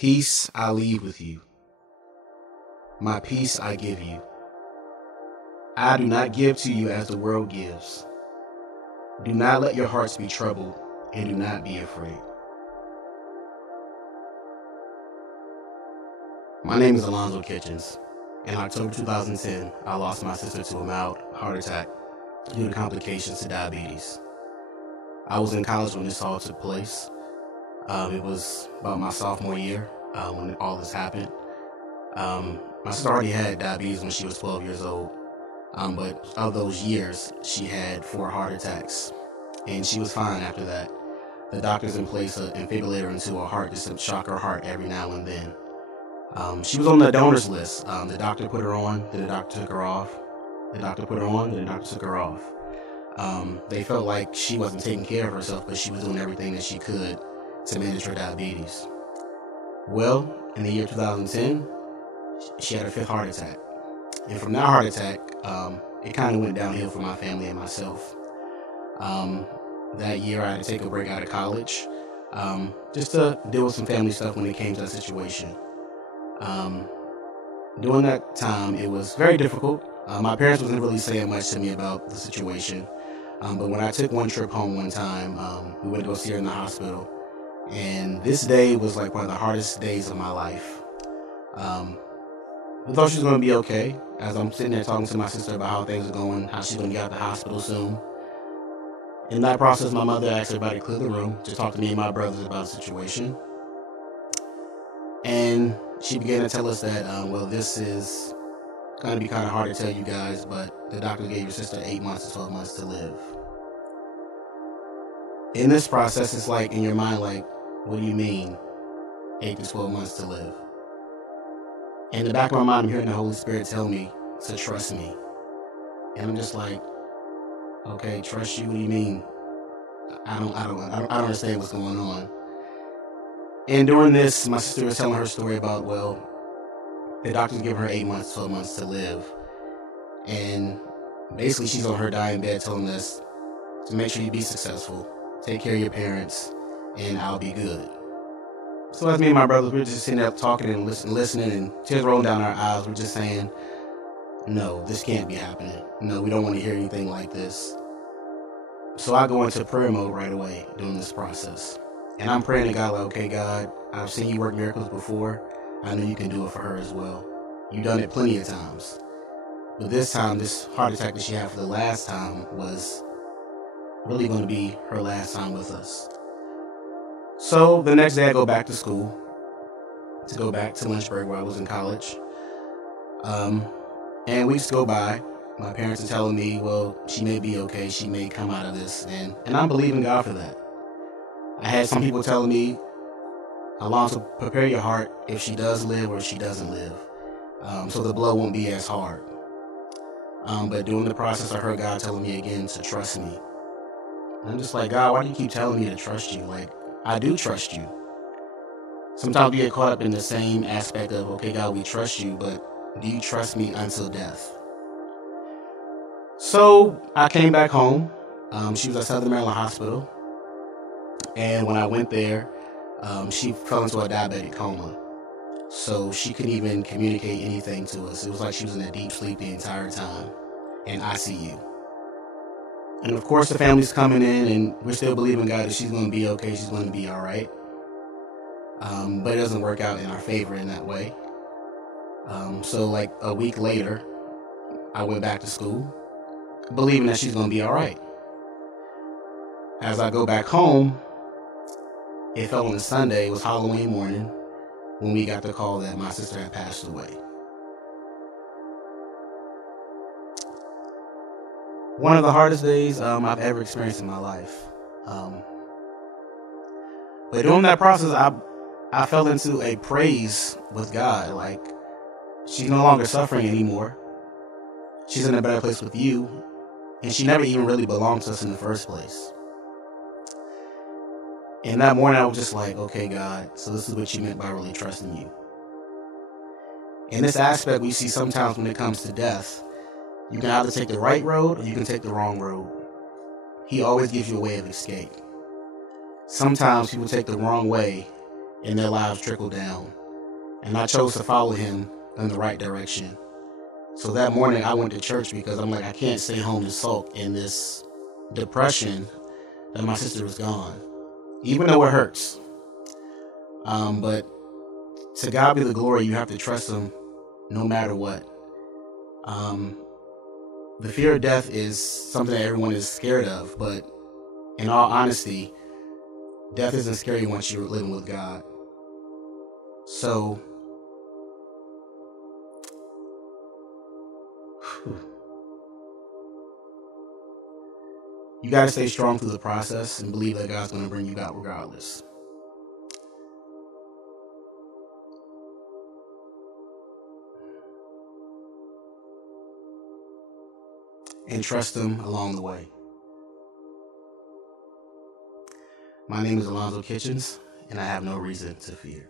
Peace I leave with you. My peace I give you. I do not give to you as the world gives. Do not let your hearts be troubled, and do not be afraid. My name is Alonzo. In October 2010, I lost my sister to a mild heart attack due to complications to diabetes. I was in college when this all took place. It was about my sophomore year when all this happened. My sister already had diabetes when she was 12 years old, but of those years, she had 4 heart attacks, and she was fine after that. The doctors in place an defibrillator into her heart just to shock her heart every now and then. She was on the donors list. The doctor put her on, then the doctor took her off. The doctor put her on, then the doctor took her off. They felt like she wasn't taking care of herself, but she was doing everything that she could to manage her diabetes. Well, in the year 2010, she had her 5th heart attack. And from that heart attack, it kind of went downhill for my family and myself. That year, I had to take a break out of college just to deal with some family stuff when it came to that situation. During that time, it was very difficult. My parents wasn't really saying much to me about the situation. But when I took one trip home one time, we went to go see her in the hospital. And this day was like one of the hardest days of my life. I thought she was going to be okay. As I'm sitting there talking to my sister about how things are going, how she's going to get out of the hospital soon. In that process, my mother asked everybody to clear the room to talk to me and my brothers about the situation. And she began to tell us that, this is going to be kind of hard to tell you guys, but the doctor gave your sister 8 months to 12 months to live. In this process, it's like in your mind, like, what do you mean 8 to 12 months to live? In the back of my mind, I'm hearing the Holy Spirit tell me to trust me. And I'm just like, okay, trust you? What do you mean? I don't understand what's going on. And during this, my sister was telling her story about, the doctors give her 8 months, 12 months to live. And basically she's on her dying bed telling us to make sure you be successful, take care of your parents, and I'll be good. So as me and my brothers, we were just sitting there talking and listening, and tears rolling down our eyes. We're just saying, no, this can't be happening. No, we don't want to hear anything like this. So I go into prayer mode right away during this process. And I'm praying to God, like, okay, God, I've seen you work miracles before. I know you can do it for her as well. You've done it plenty of times. But this time, this heart attack that she had for the last time was really going to be her last time with us. So the next day I go back to school, to go back to Lynchburg where I was in college. And weeks go by. My parents are telling me, she may be okay. She may come out of this. And I'm believing God for that. I had some people telling me, Alonzo, prepare your heart if she does live or if she doesn't live. So the blow won't be as hard. But during the process, I heard God telling me again to trust me. And I'm just like, God, why do you keep telling me to trust you? Like, I do trust you. Sometimes we get caught up in the same aspect of, okay, God, we trust you, but do you trust me until death? So I came back home. She was at Southern Maryland Hospital. And when I went there, she fell into a diabetic coma. So she couldn't even communicate anything to us. It was like she was in a deep sleep the entire time in ICU. And of course, the family's coming in, and we're still believing God that she's going to be okay. She's going to be all right. But it doesn't work out in our favor in that way. So like a week later, I went back to school, believing that she's going to be all right. As I go back home, it fell on a Sunday. It was Halloween morning when we got the call that my sister had passed away. One of the hardest days I've ever experienced in my life. But during that process, I fell into a praise with God. Like, she's no longer suffering anymore. She's in a better place with you. And she never even really belonged to us in the first place. And that morning I was just like, okay, God, so this is what you meant by really trusting you. In this aspect, we see sometimes when it comes to death, you can either take the right road or you can take the wrong road. He always gives you a way of escape. Sometimes people take the wrong way and their lives trickled down. And I chose to follow him in the right direction. So that morning I went to church because I'm like, I can't stay home and sulk in this depression that my sister was gone, even though it hurts. But to God be the glory. You have to trust him no matter what. The fear of death is something that everyone is scared of, but in all honesty, death isn't scary once you're living with God. So, you got to stay strong through the process and believe that God's going to bring you out regardless. And trust him along the way. My name is Alonzo Kitchens, and I have no reason to fear.